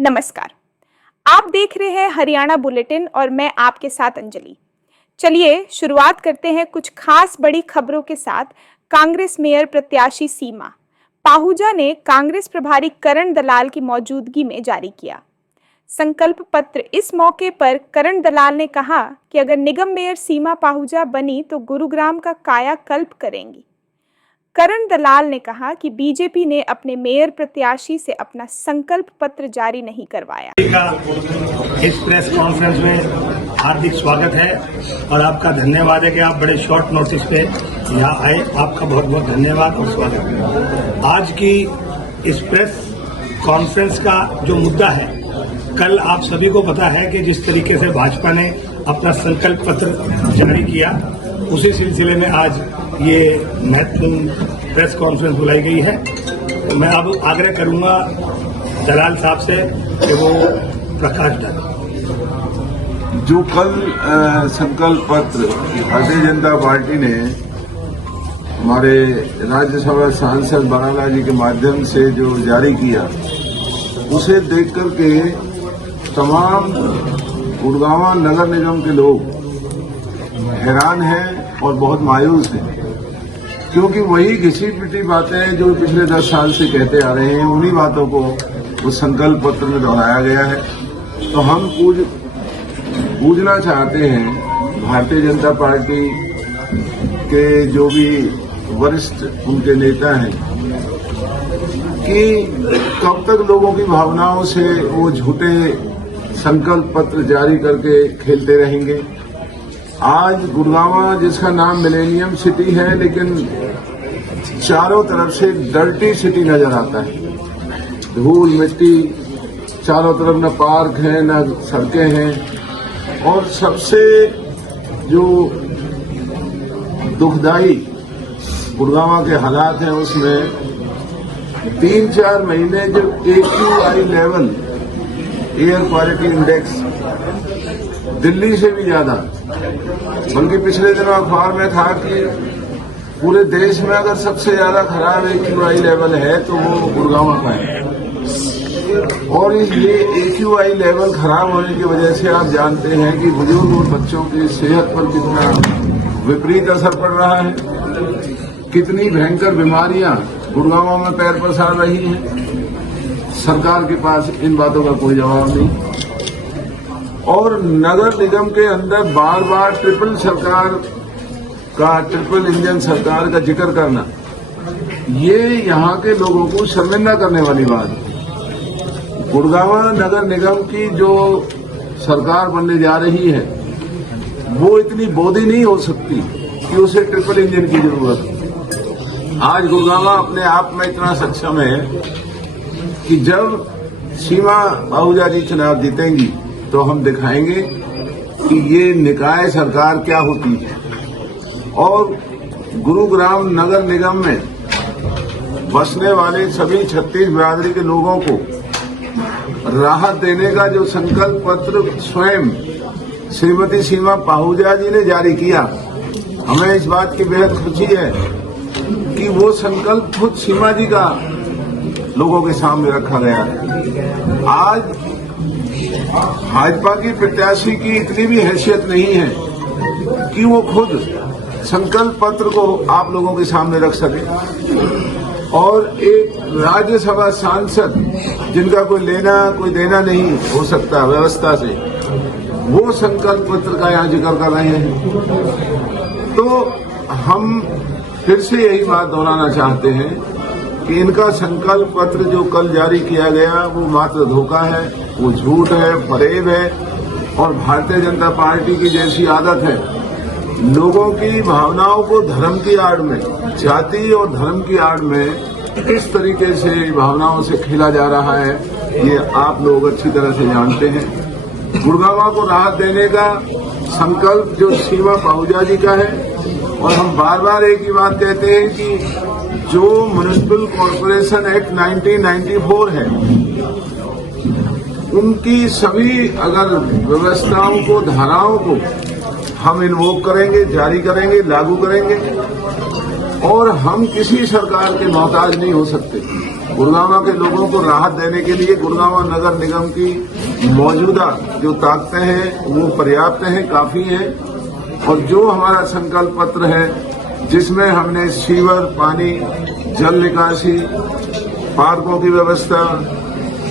नमस्कार, आप देख रहे हैं हरियाणा बुलेटिन और मैं आपके साथ अंजलि। चलिए शुरुआत करते हैं कुछ खास बड़ी खबरों के साथ। कांग्रेस मेयर प्रत्याशी सीमा पाहूजा ने कांग्रेस प्रभारी करण दलाल की मौजूदगी में जारी किया संकल्प पत्र। इस मौके पर करण दलाल ने कहा कि अगर निगम मेयर सीमा पाहूजा बनी तो गुरुग्राम का कायाकल्प करेंगी। करण दलाल ने कहा कि बीजेपी ने अपने मेयर प्रत्याशी से अपना संकल्प पत्र जारी नहीं करवाया। इस प्रेस कॉन्फ्रेंस में हार्दिक स्वागत है और आपका धन्यवाद है कि आप बड़े शॉर्ट नोटिस पे यहाँ आए। आपका बहुत बहुत धन्यवाद और स्वागत है। आज की इस प्रेस कॉन्फ्रेंस का जो मुद्दा है, कल आप सभी को पता है कि जिस तरीके से भाजपा ने अपना संकल्प पत्र जारी किया, उसी सिलसिले में आज ये महत्वपूर्ण प्रेस कॉन्फ्रेंस बुलाई गई है। तो मैं अब आग्रह करूंगा दलाल साहब से कि वो प्रकाश डालें। जो कल संकल्प पत्र भारतीय जनता पार्टी ने हमारे राज्यसभा सांसद बनालाल जी के माध्यम से जो जारी किया, उसे देख करके तमाम गुड़गांव नगर निगम के लोग हैरान हैं और बहुत मायूस हैं, क्योंकि वही घिसी पिटी बातें जो पिछले 10 साल से कहते आ रहे हैं, उन्हीं बातों को उस संकल्प पत्र में दोहराया गया है। तो हम पूछना चाहते हैं भारतीय जनता पार्टी के जो भी वरिष्ठ उनके नेता हैं कि कब तक लोगों की भावनाओं से वो झूठे संकल्प पत्र जारी करके खेलते रहेंगे। आज गुड़गांव जिसका नाम मिलेनियम सिटी है, लेकिन चारों तरफ से डर्टी सिटी नजर आता है। धूल मिट्टी चारों तरफ, न पार्क है न सड़कें हैं। और सबसे जो दुखदाई गुड़गांव के हालात हैं, उसमें 3-4 महीने जो AQI level, air quality index, Delhi से भी ज्यादा, बल्कि पिछले दिनों अखबार में था कि पूरे देश में अगर सबसे ज्यादा खराब AQI लेवल है तो वो गुड़गांव का है। और ये AQI लेवल खराब होने की वजह से आप जानते हैं कि बुजुर्ग और बच्चों की सेहत पर कितना विपरीत असर पड़ रहा है, कितनी भयंकर बीमारियां गुड़गांव में पैर पसार रही हैं। सरकार के पास इन बातों का कोई जवाब नहीं। और नगर निगम के अंदर बार बार ट्रिपल इंजन सरकार का जिक्र करना, ये यहाँ के लोगों को शर्मिंदा करने वाली बात है। गुड़गांव नगर निगम की जो सरकार बनने जा रही है, वो इतनी बोधी नहीं हो सकती कि उसे ट्रिपल इंजन की जरूरत है। आज गुड़गांव अपने आप में इतना सक्षम है कि जब सीमा पाहूजा जी चुनाव जीतेंगी तो हम दिखाएंगे कि ये निकाय सरकार क्या होती है। और गुरुग्राम नगर निगम में बसने वाले सभी 36 बिरादरी के लोगों को राहत देने का जो संकल्प पत्र स्वयं श्रीमती सीमा पाहूजा जी ने जारी किया, हमें इस बात की बेहद खुशी है कि वो संकल्प खुद सीमा जी का लोगों के सामने रखा गया है। आज भाजपा की प्रत्याशी की इतनी भी हैसियत नहीं है कि वो खुद संकल्प पत्र को आप लोगों के सामने रख सके। और एक राज्यसभा सांसद जिनका कोई लेना कोई देना नहीं हो सकता व्यवस्था से, वो संकल्प पत्र का यहाँ जिक्र कर रहे हैं। तो हम फिर से यही बात दोहराना चाहते हैं कि इनका संकल्प पत्र जो कल जारी किया गया, वो मात्र धोखा है, वो झूठ है, फरेब है। और भारतीय जनता पार्टी की जैसी आदत है, लोगों की भावनाओं को धर्म की आड़ में, जाति और धर्म की आड़ में किस तरीके से भावनाओं से खेला जा रहा है, ये आप लोग अच्छी तरह से जानते हैं। गुड़गांव को राहत देने का संकल्प जो सीमा पाहूजा जी का है। और हम बार बार एक ही बात कहते हैं कि जो म्युनिसिपल कॉर्पोरेशन एक्ट 1994 है, उनकी सभी अगर व्यवस्थाओं को, धाराओं को हम इन्वोक करेंगे, जारी करेंगे, लागू करेंगे। और हम किसी सरकार के मोहताज नहीं हो सकते। गुड़गांव के लोगों को राहत देने के लिए गुड़गांव नगर निगम की मौजूदा जो ताकतें हैं वो पर्याप्त हैं, काफी हैं। और जो हमारा संकल्प पत्र है जिसमें हमने सीवर, पानी, जल निकासी, पार्कों की व्यवस्था,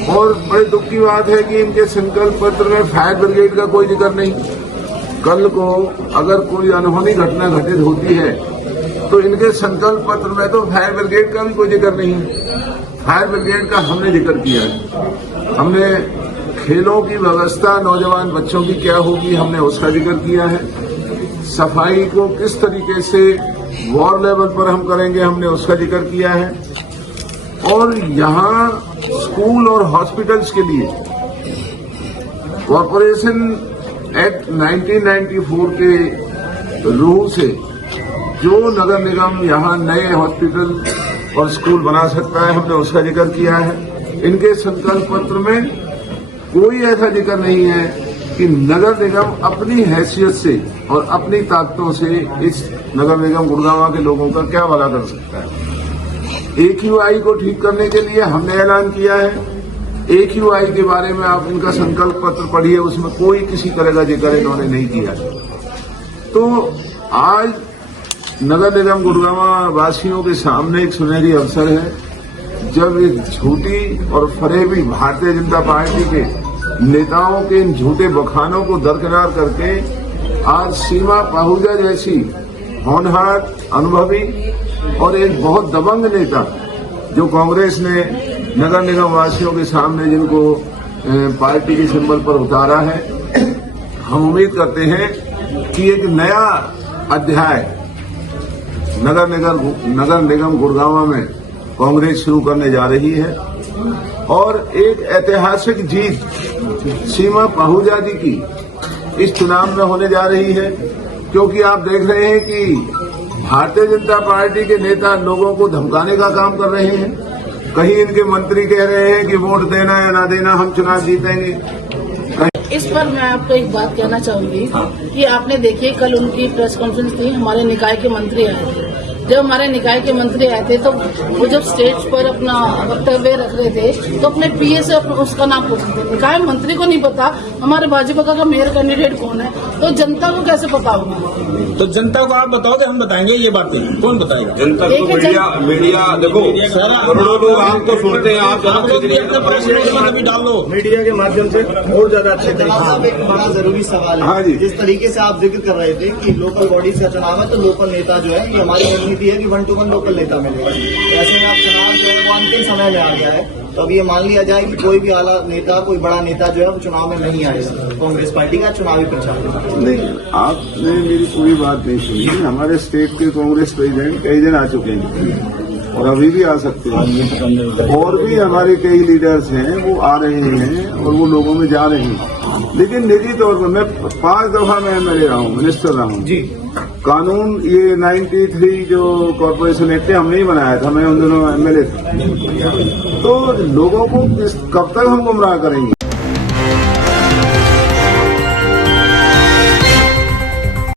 और बड़े दुख की बात है कि इनके संकल्प पत्र में फायर ब्रिगेड का कोई जिक्र नहीं। कल को अगर कोई अनहोनी घटना घटित होती है तो इनके संकल्प पत्र में तो फायर ब्रिगेड का भी कोई जिक्र नहीं है। फायर ब्रिगेड का हमने जिक्र किया है। हमने खेलों की व्यवस्था नौजवान बच्चों की क्या होगी, हमने उसका जिक्र किया है। सफाई को किस तरीके से वार्ड लेवल पर हम करेंगे, हमने उसका जिक्र किया है। और यहाँ स्कूल और हॉस्पिटल्स के लिए कॉरपोरेशन एक्ट 1994 के रूल से जो नगर निगम यहाँ नए हॉस्पिटल और स्कूल बना सकता है, हमने उसका जिक्र किया है। इनके संकल्प पत्र में कोई ऐसा जिक्र नहीं है कि नगर निगम अपनी हैसियत से और अपनी ताकतों से इस नगर निगम गुड़गांव के लोगों का क्या भला कर सकता है। AQI को ठीक करने के लिए हमने ऐलान किया है। AQI के बारे में आप इनका संकल्प पत्र पढ़िए, उसमें कोई किसी तरह का जिक्र इन्होंने नहीं किया है। तो आज नगर निगम गुड़गांव वासियों के सामने एक सुनहरी अवसर है जब एक झूठी और फरेबी भारतीय जनता पार्टी के नेताओं के इन झूठे बखानों को दरकिनार करके आज सीमा पाहूजा जैसी होनहार, अनुभवी और एक बहुत दबंग नेता जो कांग्रेस ने नगर निगम वासियों के सामने जिनको पार्टी के सिंबल पर उतारा है, हम उम्मीद करते हैं कि एक नया अध्याय नगर निगम गुड़गांव में कांग्रेस शुरू करने जा रही है। और एक ऐतिहासिक जीत सीमा पाहूजा जी की इस चुनाव में होने जा रही है, क्योंकि आप देख रहे हैं कि भारतीय जनता पार्टी के नेता लोगों को धमकाने का काम कर रहे हैं। कहीं इनके मंत्री कह रहे हैं कि वोट देना या ना देना, हम चुनाव जीतेंगे। इस पर मैं आपको एक बात कहना चाहूंगी कि आपने देखिए कल उनकी प्रेस कॉन्फ्रेंस थी, हमारे निकाय के मंत्री आए थे। जब हमारे निकाय के मंत्री आए थे तो वो जब स्टेज पर अपना वक्तव्य रख रहे थे तो अपने पीए से उसका नाम पूछ रहे थे। निकाय मंत्री को नहीं पता हमारे भाजपा का मेयर कैंडिडेट कौन है, तो जनता को कैसे पता होगा? तो जनता को आप बताओगे, हम बताएंगे ये बातें? कौन बताएगा? जनता को मीडिया देखो, करोड़ों लोग आपको सुनते हैं। आप कभी डाल दो मीडिया के माध्यम से बहुत ज्यादा अच्छे साहब, एक बड़ा जरूरी सवाल हाँ है। जी। जिस तरीके से आप जिक्र कर रहे थे कि लोकल बॉडीज का चुनाव है तो लोकल नेता जो है, ये हमारी रणनीति है कि 1 to 1 लोकल नेता मिलेगा। ऐसे में आप चुनाव जो है वो अंतिम समय में आ गया है, तो अब ये मान लिया जाए कि कोई भी आला नेता, कोई बड़ा नेता जो है वो चुनाव में नहीं आएगा। कांग्रेस पार्टी का चुनावी प्रचार नहीं, आपने मेरी पूरी बात नहीं सुनी। हमारे स्टेट के कांग्रेस प्रेसिडेंट कई दिन आ चुके हैं और अभी भी आ सकते हैं। और भी हमारे कई लीडर्स हैं वो आ रहे हैं और वो लोगों में जा रहे हैं। लेकिन निजी तौर पर मैं 5 दफा मैं एमएलए रहा हूँ, मिनिस्टर रहा हूँ जी। कानून ये 93 जो कॉर्पोरेशन एक्ट है हमने ही बनाया था, मैं उन दिनों एमएलए था। तो लोगों को कब तक हम गुमराह करेंगे?